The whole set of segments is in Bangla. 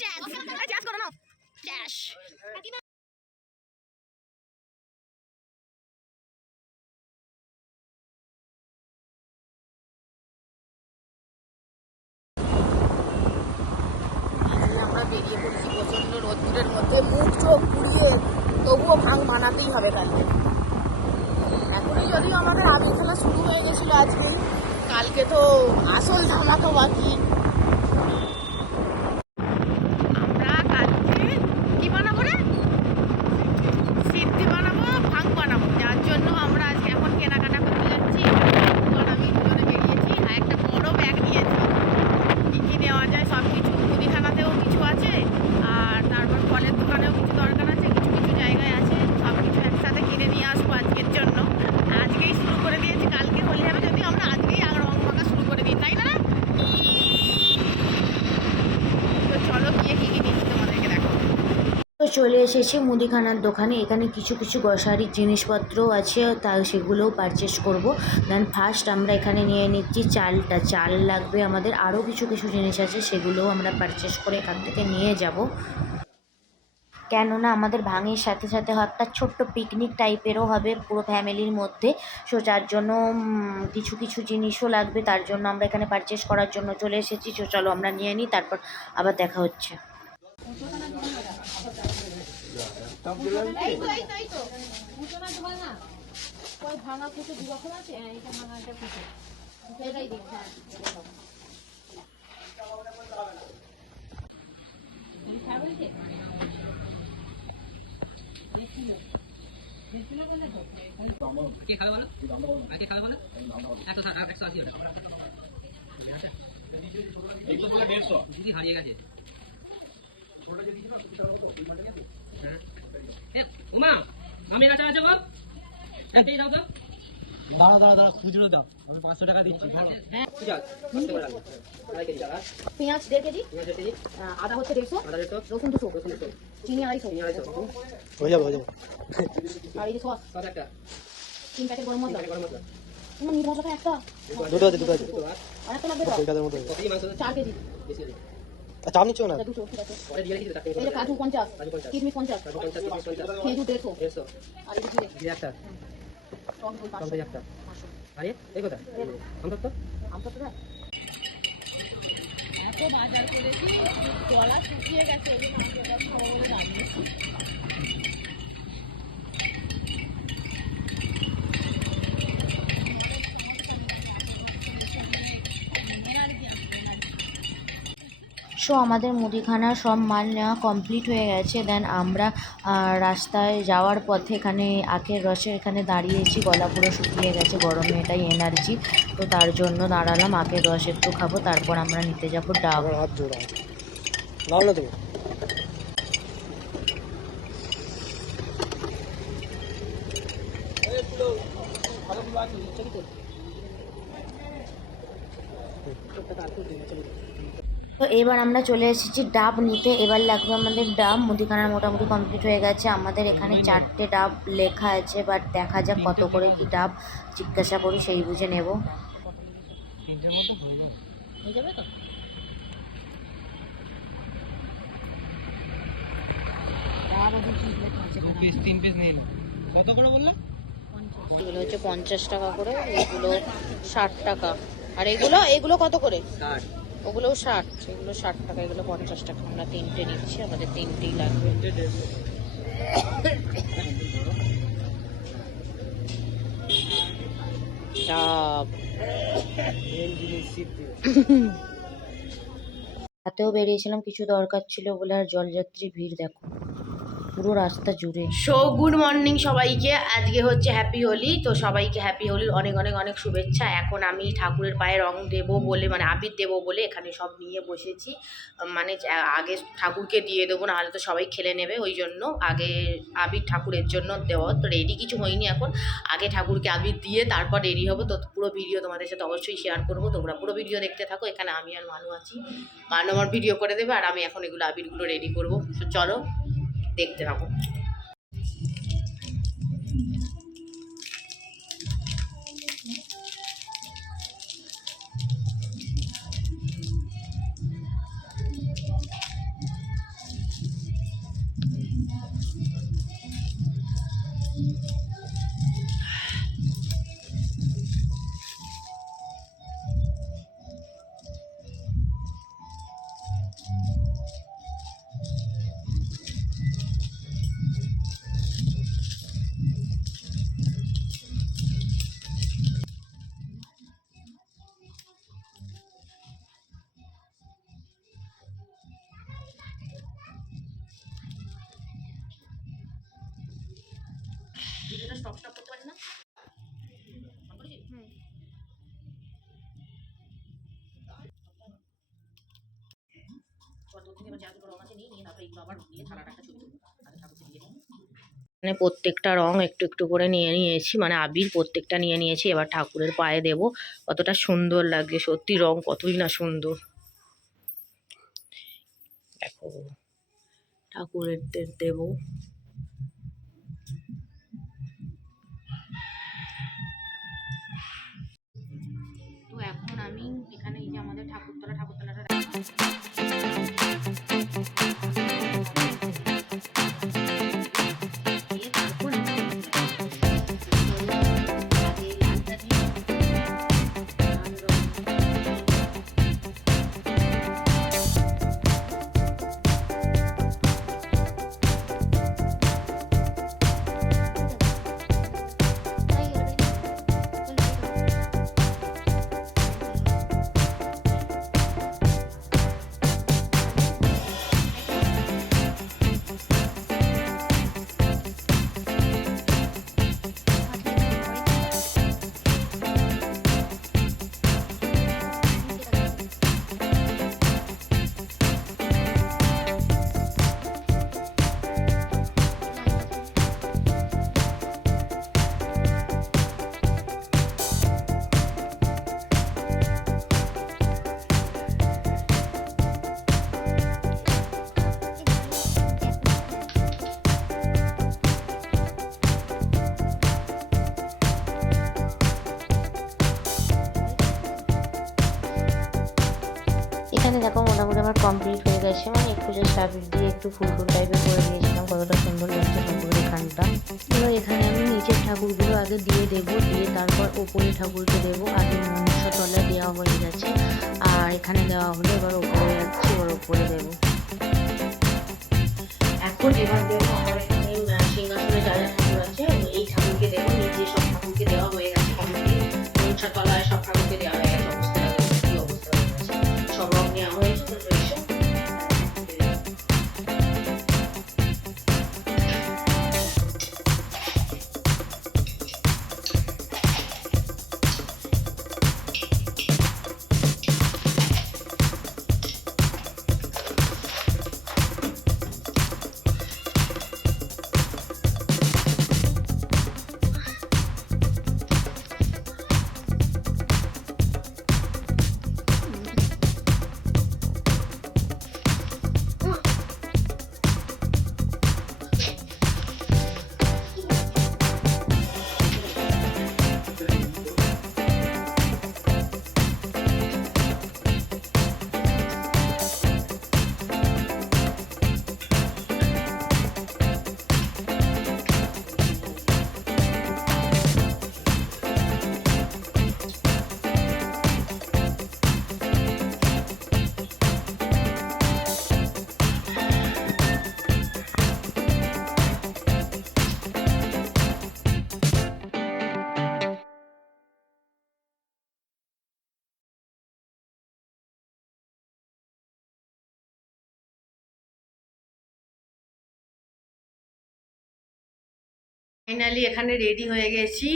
চ্যাস করো না চ্যাস আমরা বেরিয়ে পড়েছি প্রচন্ড রোদ্দুরের মধ্যে, মুখ চোখ পুড়িয়ে, তবুও ভাঙ মানাতেই হবে কালকে। এখনই যদিও আমাদের আবির খেলা শুরু হয়ে গেছিলো আজকেই, কালকে তো আসল ধামাকা বাকি। আমরা কালকে কি বানাবো রে, সিদ্ধি বানাবো, ভাঙ বানাবো, যার জন্য আমরা আজকে এখন কেনাকাটা করতে যাচ্ছি। আমি দুজনে বেরিয়েছি, আর একটা বড় ব্যাগ নিয়েছি, কী কী নেওয়া যায় সব কিছু। মুদিখানাতেও কিছু আছে, আর তারপর ফলের দোকানেও কিছু দরকার আছে, কিছু কিছু জায়গায় আছে, সব কিছু একসাথে কিনে নিয়ে আসবো আজকের জন্য। আজকেই শুরু করে দিয়েছি, কালকে হলে হবে যদি আমরা আজকেই রং মাখা শুরু করে দিই, তাই না? তো চলো গিয়ে কী কী নিচ্ছি তোমাদেরকে দেখো। তো চলে এসেছি মুদিখানার দোকানে, এখানে কিছু কিছু গ্রসারির জিনিসপত্রও আছে, তাই সেগুলোও পারচেস করব। দেন ফার্স্ট আমরা এখানে নিয়ে নিচ্ছি চালটা, চাল লাগবে আমাদের, আরও কিছু কিছু জিনিস আছে সেগুলোও আমরা পারচেস করে এখান থেকে নিয়ে যাব। কেননা আমাদের ভাঙের সাথে সাথে একটা ছোট্ট পিকনিক টাইপেরও হবে পুরো ফ্যামিলির মধ্যে। সো যার জন্য কিছু কিছু জিনিসও লাগবে, তার জন্য আমরা এখানে পারচেস করার জন্য চলে এসেছি। সো চলো আমরা নিয়ে নিই, তারপর আবার দেখা হচ্ছে। কে খাবে বলো? কে খাবে বলো? 180 এই তো বলে 150 দিদি হারিয়ে গেছে। উমা মামি কাছে আছে বল, একটাই দাও তো। দাঁড়া খুচরো দাও, আমি 500 টাকা দিচ্ছি। পেঁয়াজ 1.5 কেজি, আদা হচ্ছে 150, রসুন 200, চিনি 250 হয়ে যাবে। আর এই যে সস একটা 3 প্যাকেট গরম মশলা। তোমার মিট মশলা একটা দুটো আছে আর একটা লাগবে তো 4 কেজি। চাপ নিচ্ছ না 200, ঠিক আছে। এই যে কাজু 50, কিশমিশ 50, খেজুর 150, আর এই যে একটা টক দই 500 একটা। আরে এই কথা আমটা তো এত বাজার করেছি, গলা শুকিয়ে গেছে, ওই জন্য বলে রাখছি। সো আমাদের মুদিখানার সব মাল নেওয়া কমপ্লিট হয়ে গেছে। দেন আমরা রাস্তায় যাওয়ার পথে এখানে আখের রসের এখানে দাঁড়িয়েছি, গলা পুরো শুকিয়ে গেছে, গরমে এটাই এনার্জি, তো তার জন্য দাঁড়ালাম, আখের রস একটু খাবো, তারপর আমরা নিতে যাবো ডাব। হাত জোড়া নাও না তুমি। তো এবার আমরা চলে এসেছি ডাব নিতে, এবার লাগবে আমাদের ডাব। মুদিখানার মোটামুটি কমপ্লিট হয়ে গেছে, আমাদের এখানে 4টে ডাব লেখা আছে, বাট দেখা যাক কত করে কি ডাব, জিজ্ঞাসা করি সেই বুঝে নেব। কত করে বললো? এগুলো হচ্ছে 50 টাকা করে, এগুলো 60 টাকা, আর এগুলো কত করে? 60। ওগুলোও 60, এগুলো 60 টাকা, এগুলো 50 টাকা। আমরা 3টে নিচ্ছি, আমাদের 3টেই লাগবে। রাতেও বেরিয়েছিলাম, কিছু দরকার ছিল বলে, আর জলযাত্রী ভিড় দেখো পুরো রাস্তা জুড়ে। সো গুড মর্নিং সবাইকে, আজকে হচ্ছে হ্যাপি হোলি, তো সবাইকে হ্যাপি হোলির অনেক অনেক অনেক শুভেচ্ছা। এখন আমি ঠাকুরের পায়ে রং দেবো বলে, মানে আবির দেবো বলে এখানে সব নিয়ে বসেছি। মানে আগে ঠাকুরকে দিয়ে দেবো, নাহলে তো সবাই খেলে নেবে, ওই জন্য আগে আবির ঠাকুরের জন্য দেওয়া। তো রেডি কিছু হয়নি এখন, আগে ঠাকুরকে আবির দিয়ে তারপর রেডি হবো। তো পুরো ভিডিও তোমাদের সাথে অবশ্যই শেয়ার করবো, তোমরা পুরো ভিডিও দেখতে থাকো। এখানে আমি আর মানু আছি, মানু আমার ভিডিও করে দেবে, আর আমি এখন এগুলো আবিরগুলো রেডি করবো। তো চলো দেখতে থাকো। স্টপ স্টপ করতে পারিস না? মানে প্রত্যেকটা রং একটু একটু করে নিয়ে নিয়েছি, মানে আবির প্রত্যেকটা নিয়ে নিয়েছি। এবার ঠাকুরের পায়ে দেব। কতটা সুন্দর লাগছে সত্যি, রং কতই না সুন্দর। দেখো ঠাকুরের দেব। তো এখন আমি এখানে এই যে আমাদের ঠাকুরতলাটা এখানে দেখো মোটামুটি আমার কমপ্লিট হয়ে গেছে, মানে একটু জাস্ট আবির দিয়ে একটু ফুল ফুল টাইপের করে দিয়েছিলাম, কতটা সুন্দর লাগছে ঠাকুরের এখানটা। এবার এখানে আমি নিচের ঠাকুরগুলো আগে দিয়ে দেবো, দিয়ে তারপর ওপরে ঠাকুরকে দেবো। আগে মনুষ্য তলায় দেওয়া হয়ে গেছে, আর এখানে দেওয়া হলে এবার ওপরে যাচ্ছি, এবার ওপরে দেবো। এখন এবার দেবো আমার এখানে সিংহাসনে যা যা ঠাকুর আছে এই ঠাকুরকে দেবো। নিচে সব ঠাকুরকে দেওয়া হয়ে গেছে কমপ্লিট, মনুষ্য তলায় সব ঠাকুরকে দেওয়া হয়ে গেছে। অবস্থা হয়ে গেছে, সব রং নেওয়া হয়েছে। ফাইনালি এখানে রেডি হয়ে গেছি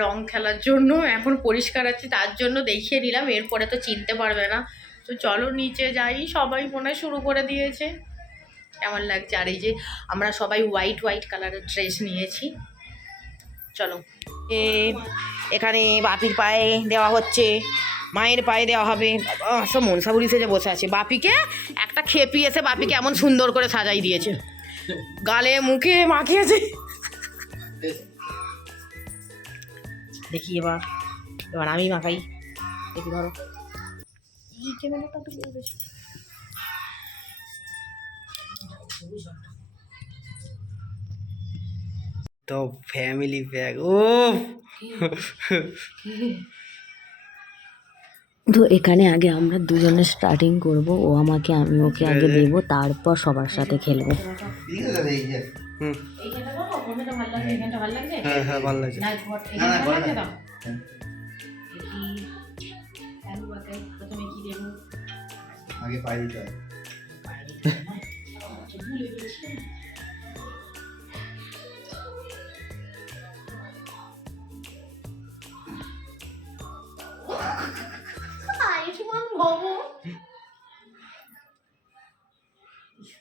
রং খেলার জন্য। এখন পরিষ্কার আছে তার জন্য দেখিয়ে নিলাম, এরপরে তো চিনতে পারবে না। তো চলো নিচে যাই, সবাই মনে শুরু করে দিয়েছে। কেমন লাগছে? আর এই যে আমরা সবাই হোয়াইট হোয়াইট কালারের ড্রেস নিয়েছি। চলো এখানে বাপির পায়ে দেওয়া হচ্ছে, মায়ের পায়ে দেওয়া হবে। সব মনসাবুরি সেজে বসে আছে। বাপিকে একটা খেপিয়েছে, বাপিকে এমন সুন্দর করে সাজাই দিয়েছে, গালে মুখে মাখিয়েছে। দেখি এবার এবার আমি মাখাই, দেখি ধরো। তো ফ্যামিলি প্যাক ও তো এখানে আগে আমরা দুজনে স্টার্টিং করব, ও আমাকে আমি ওকে আগে দেবো, তারপর সবার সাথে খেলবো। হ্যাঁ হ্যাঁ ভালো লাগছে। আগে পাই দিতে হয়।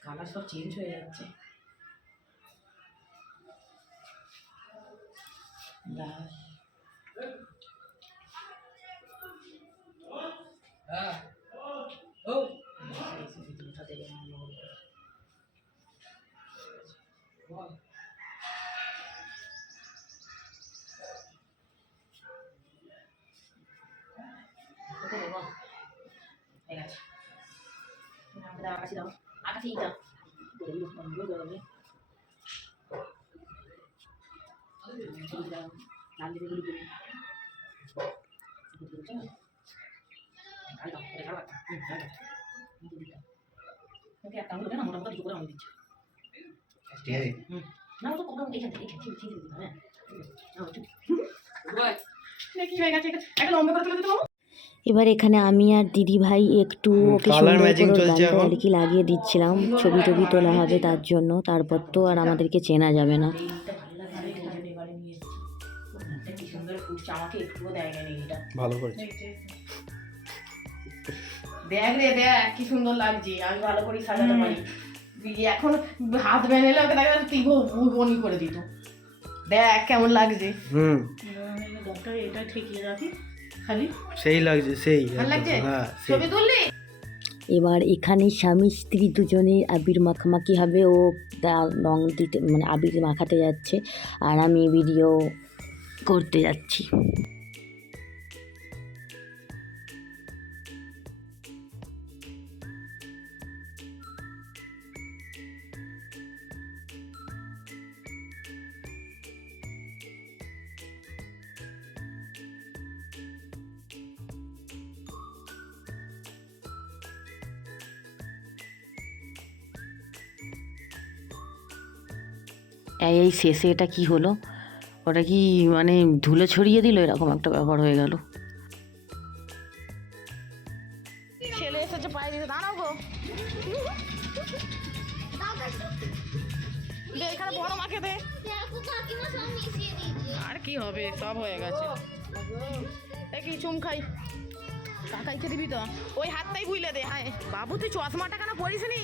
কালার সব চেঞ্জ হয়ে যাচ্ছে। লাল ভিডিওটা দেখে ঠিক আছে, আকাশি দাও, আকাশি দাও, লাল দিকে গুলি করে ওকে একটা হলো না, মোটামুটি কিছু করে আমি দিচ্ছি। ঠিক আছে না ও তো কত এখান থেকে ঠিক দিতে হ্যাঁ কি হয়ে গেছে একটা লম্বা করে তুলে দিতে বাবু। এবার এখানে আমি আর দিদি ভাই একটু ওকে Colour সুন্দর matching করে চলছে গানটা এখন। আর কি লাগিয়ে দিচ্ছিলাম, ছবি টবি তোলা হবে তার জন্য, তারপর তো আর আমাদেরকে চেনা যাবে না। ভালো করেছে। দেখ রে দেখ কি সুন্দর লাগছে, আমি ভালো করে সাজাতে পারি। এখন হাত বেঁধে ওকে দেখা যাচ্ছে বনি করে দিত। দেখ কেমন লাগছে। এটা ঠেকিয়ে রাখি খালি সেই লাগছে, সেই ভালো লাগছে। হ্যাঁ ছবি তুললি? এবার এখানে স্বামী স্ত্রী দুজনেই আবির মাখামাখি হবে, ও রং দিতে মানে আবির মাখাতে যাচ্ছে আর আমি ভিডিও করতে যাচ্ছি। এই শেষে এটা কি হলো, ওটা কি মানে ধুলো ছড়িয়ে দিল, এরকম একটা ব্যাপার হয়ে গেল। ছেলে এসেছে পায়ে দিতে, দাঁড়াও গো। দে এখানে বড় মাকে দে। আর কি হবে, সব হয়ে গেছে। কি চুম খাই, কাকাইকে দিবি তো, ওই হাতটাই বুইলে দে। হ্যাঁ বাবু তুই চশমাটা কেন পড়িস নি?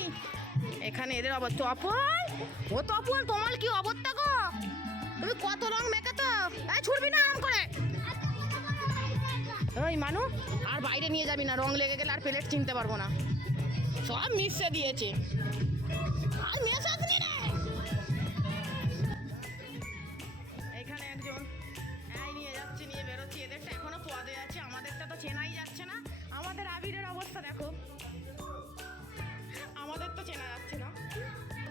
এখানে এদের আবার তপন, ও তপন তোমার কি অবস্থা গো? তুমি কত রং মেকাতো, এই ছুড়বি না আরাম করে। ওই মানু আর বাইরে নিয়ে যাবি না, রং লেগে গেলে আর প্লেট চিনতে পারবো না, সব মিশে দিয়েছে। আর মেশাসনি রে। এখানে একজন এই নিয়ে যাচ্ছে, নিয়ে বেরোচ্ছি, এদেরটা এখনো পদে আছে, আমাদেরটা তো চেনাই যাচ্ছে না। আমাদের আবিরের অবস্থা দেখো, আমাদের তো চেনা যাচ্ছে না,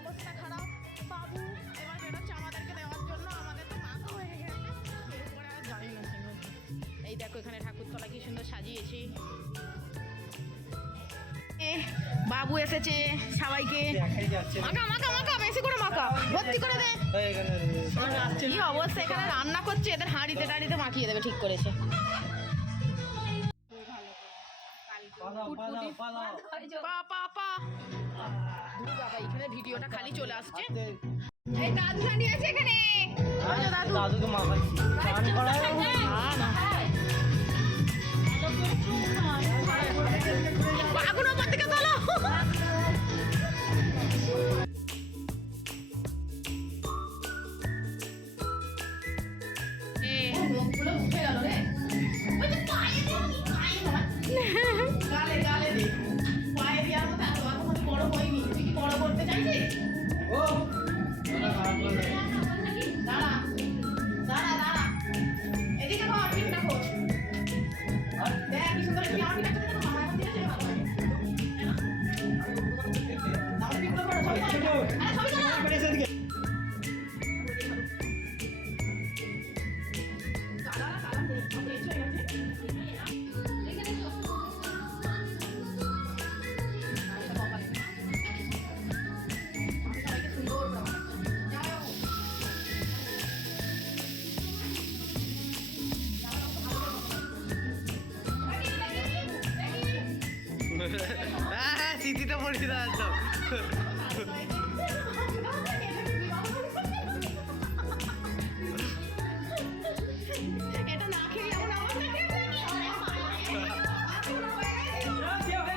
অবস্থা খারাপ। বাবু এবার বেরোচ্ছে আমাদেরকে দেওয়ার জন্য, আমাদের তো মাথা হয়ে গেছে, এরপরে আর জানি না। এই দেখো এখানে ঠাকুরতলা কি সুন্দর সাজিয়েছি। বাবু এসেছে, সবাইকে মাখা মাখা মাখা, বেশি করে মাখা, ভর্তি করে দে। কি অবস্থা, এখানে রান্না করছে, এদের হাঁড়িতে টাড়িতে মাখিয়ে দেবে, ঠিক করেছে। এখানে ভিডিওটা খালি চলে আসছে। এই দাদু দাঁড়িয়ে আছে এখানে, দাদুকে মাখাচ্ছি। আগুন ওপর থেকে তোলো। মুখগুলো উঠে গেল রে। গালে গালে দে, পায়ে দেওয়ার মতো এত বড় হয়নি। তুই কি বড় করতে চাইছিস? দাঁড়া দাঁড়া দাঁড়া, এদিকে কর, পিঠটা কর। দেখ কি সুন্দর, কি আমার পিঠটা দেখো, মামার মধ্যে আছে, ভালো লাগে। দাও পিঠটা করো, ছবি তোলো। আরে ছবি তোলো। কালা কালা দে, ওকে এসে গেছে। স্মৃতিটা পড়ে না একদম। এটা না খেয়ে আমার অবস্থা কি হবে?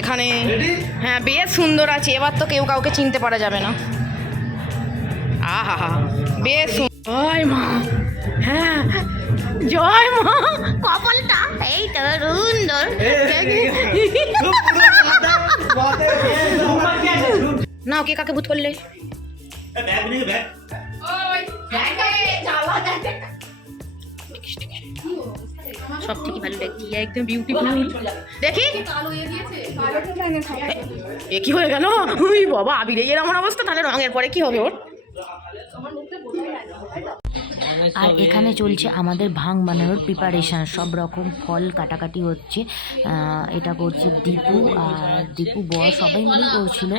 এখানে হ্যাঁ বেশ সুন্দর আছে, এবার তো কেউ কাউকে চিনতে পারা যাবে না। আহা হা বেশ জয় মা, হ্যাঁ জয় মা, কপালটা এই তো সুন্দর। না কে কাকে ভূত করলে? সব থেকে ভালো লাগছে একদম বিউটিফুল। দেখি এ কি হয়ে গেল? উই বাবা, আবিরে এর আমার অবস্থা, তাহলে রঙের পরে কি হবে ওর? আর এখানে চলছে আমাদের ভাং বানানোর প্রিপারেশান, সব রকম ফল কাটাকাটি হচ্ছে। এটা করছে দীপু, আর দীপু বর সবাই মিলেই করছিল,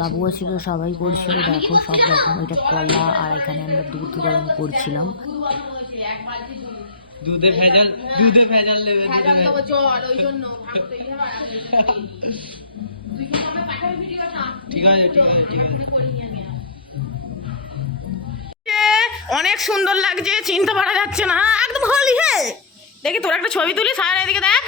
বাবুও ছিল, সবাই করছিল। দেখো সব রকম, এটা কলা, আর এখানে আমরা দুধ গরম করছিলাম। দুধে ভেজাল দেবে, ঠিক আছে। অনেক সুন্দর লাগছে, চিনতে পারা যাচ্ছে না, একদম হোলি। হে দেখি তোর একটা ছবি তুলি, সারা এদিকে দেখ।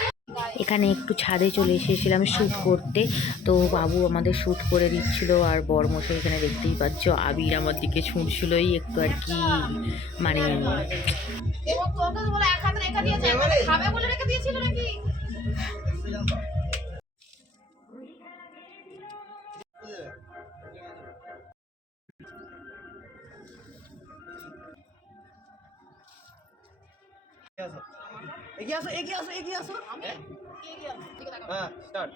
এখানে একটু ছাদে চলে এসেছিলাম শ্যুট করতে, তো বাবু আমাদের শ্যুট করে দিচ্ছিল। আর বরমশাই এখানে দেখতেই পাচ্ছ আবির আমার দিকে ছুঁড়ছিলই একটু আর কি, মানে এগিয়ে আসো। হ্যাঁ, স্টার্ট।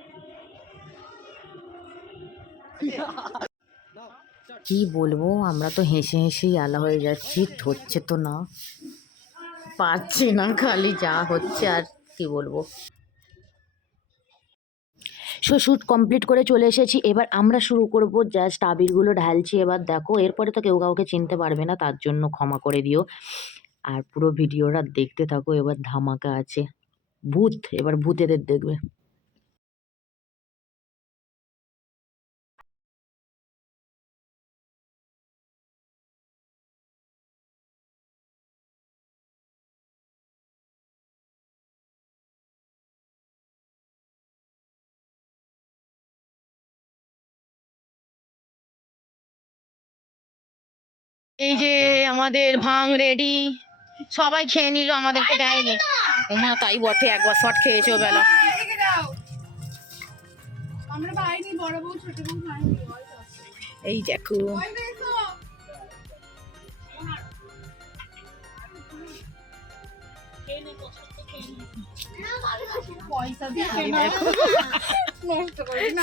কি বলবো, আমরা তো হেসে হেসেই আলা হয়ে যাচ্ছি, হচ্ছে তো না, পাচ্ছি না, খালি যা হচ্ছে আর কি বলবো। শ্যুট কমপ্লিট করে চলে এসেছি, এবার আমরা শুরু করব। জাস্ট আবিরগুলো ঢালছি, এবার দেখো, এরপরে তো কেউ কাউকে চিনতে পারবে না, তার জন্য ক্ষমা করে দিও। আর পুরো ভিডিওটা দেখতে থাকো, এবার ধামাকা আছে। ভূত, এবার ভূতেদের দেখবে। এই যে আমাদের ভাং রেডি, সবাই খেয়ে নিল, আমাদেরকে দেয়নি। ওমা তাই বটে, একবার শট খেয়েছো বেলা। এই দেখো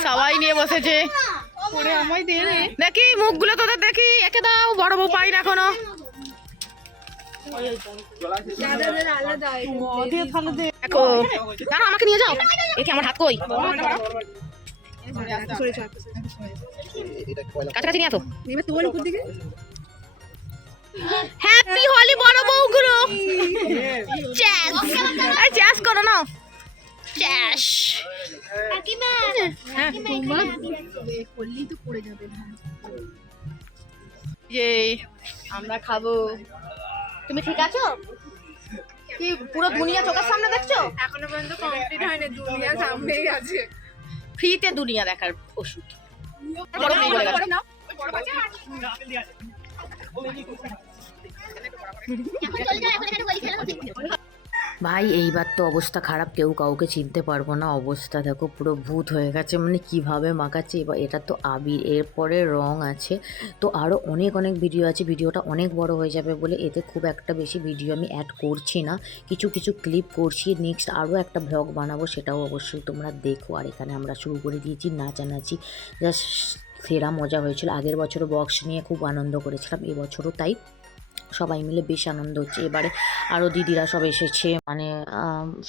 সবাই নিয়ে বসেছে। দেখি মুখগুলো তোদের, দেখি একে দাও, বড় বউ পাই না এখনো। দেখো দাঁড়া, আমাকে নিয়ে যাও, একে আমার হাত কই, কাছাকাছি নিয়ে আসো। হ্যাপি হোলি বড় বউগুলো, চ্যাস চ্যাস করো না, চ্যাস। যে আমরা খাবো, তুমি ঠিক আছো? কি পুরো দুনিয়া চোখের সামনে দেখছো? এখনো পর্যন্ত কমপ্লিট হয়নি, দুনিয়া সামনেই আছে। ফ্রিতে দুনিয়া দেখার ওষুধ। ভাই এইবার তো অবস্থা খারাপ, কেউ কাউকে চিনতে পারবো না, অবস্থা দেখো পুরো ভূত হয়ে গেছে, মানে কিভাবে মাখাচ্ছে। এবার এটা তো আবির, এরপরে রং আছে, তো আরও অনেক অনেক ভিডিও আছে। ভিডিওটা অনেক বড় হয়ে যাবে বলে এতে খুব একটা বেশি ভিডিও আমি অ্যাড করছি না, কিছু কিছু ক্লিপ করছি। নেক্সট আরও একটা ভ্লগ বানাবো, সেটাও অবশ্যই তোমরা দেখো। আর এখানে আমরা শুরু করে দিয়েছি নাচানাচি, জাস্ট সেরা মজা হয়েছিল। আগের বছরও বক্স নিয়ে খুব আনন্দ করেছিলাম, এবছরও তাই, সবাই মিলে বেশ আনন্দ হচ্ছে। এবারে আরও দিদিরা সব এসেছে, মানে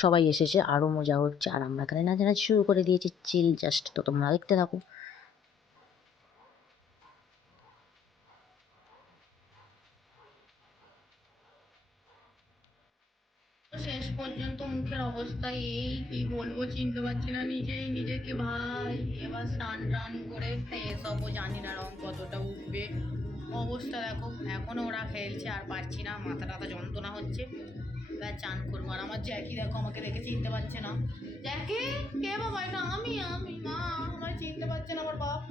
সবাই এসেছে, আরও মজা হচ্ছে। আর আমরা এখানে নাচানাচি শুরু করে দিয়েছি, চিল জাস্ট। তো তোমরা দেখতে থাকো। শেষ পর্যন্ত মুখের অবস্থা এই, কি বলবো, চিনতে পারছি না নিজেই নিজেকে ভাই। এবার স্নান টান করে ফ্রেশ হবো, জানি না রং কতটা উঠবে। অবস্থা দেখো, এখনো ওরা খেলছে, আর পারছি না, মাথা টাথা যন্ত্রণা হচ্ছে। এবার চান করবো। আর আমার জ্যাকি দেখো আমাকে দেখে চিনতে পারছে না। জ্যাকি কে বাবা? এটা আমি মা, আমায় চিনতে পারছে না আমার বাপ।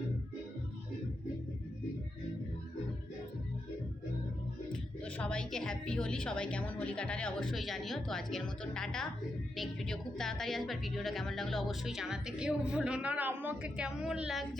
তো সবাইকে হ্যাপি হোলি। সবাই কেমন হোলি কাটালে অবশ্যই জানিও। তো আজকের মতো টাটা, নেক্সট ভিডিও খুব তাড়াতাড়ি আসবে। আর ভিডিওটা কেমন লাগলো অবশ্যই জানাতে কেউ ভুলো না। আর আমাকে কেমন লাগছে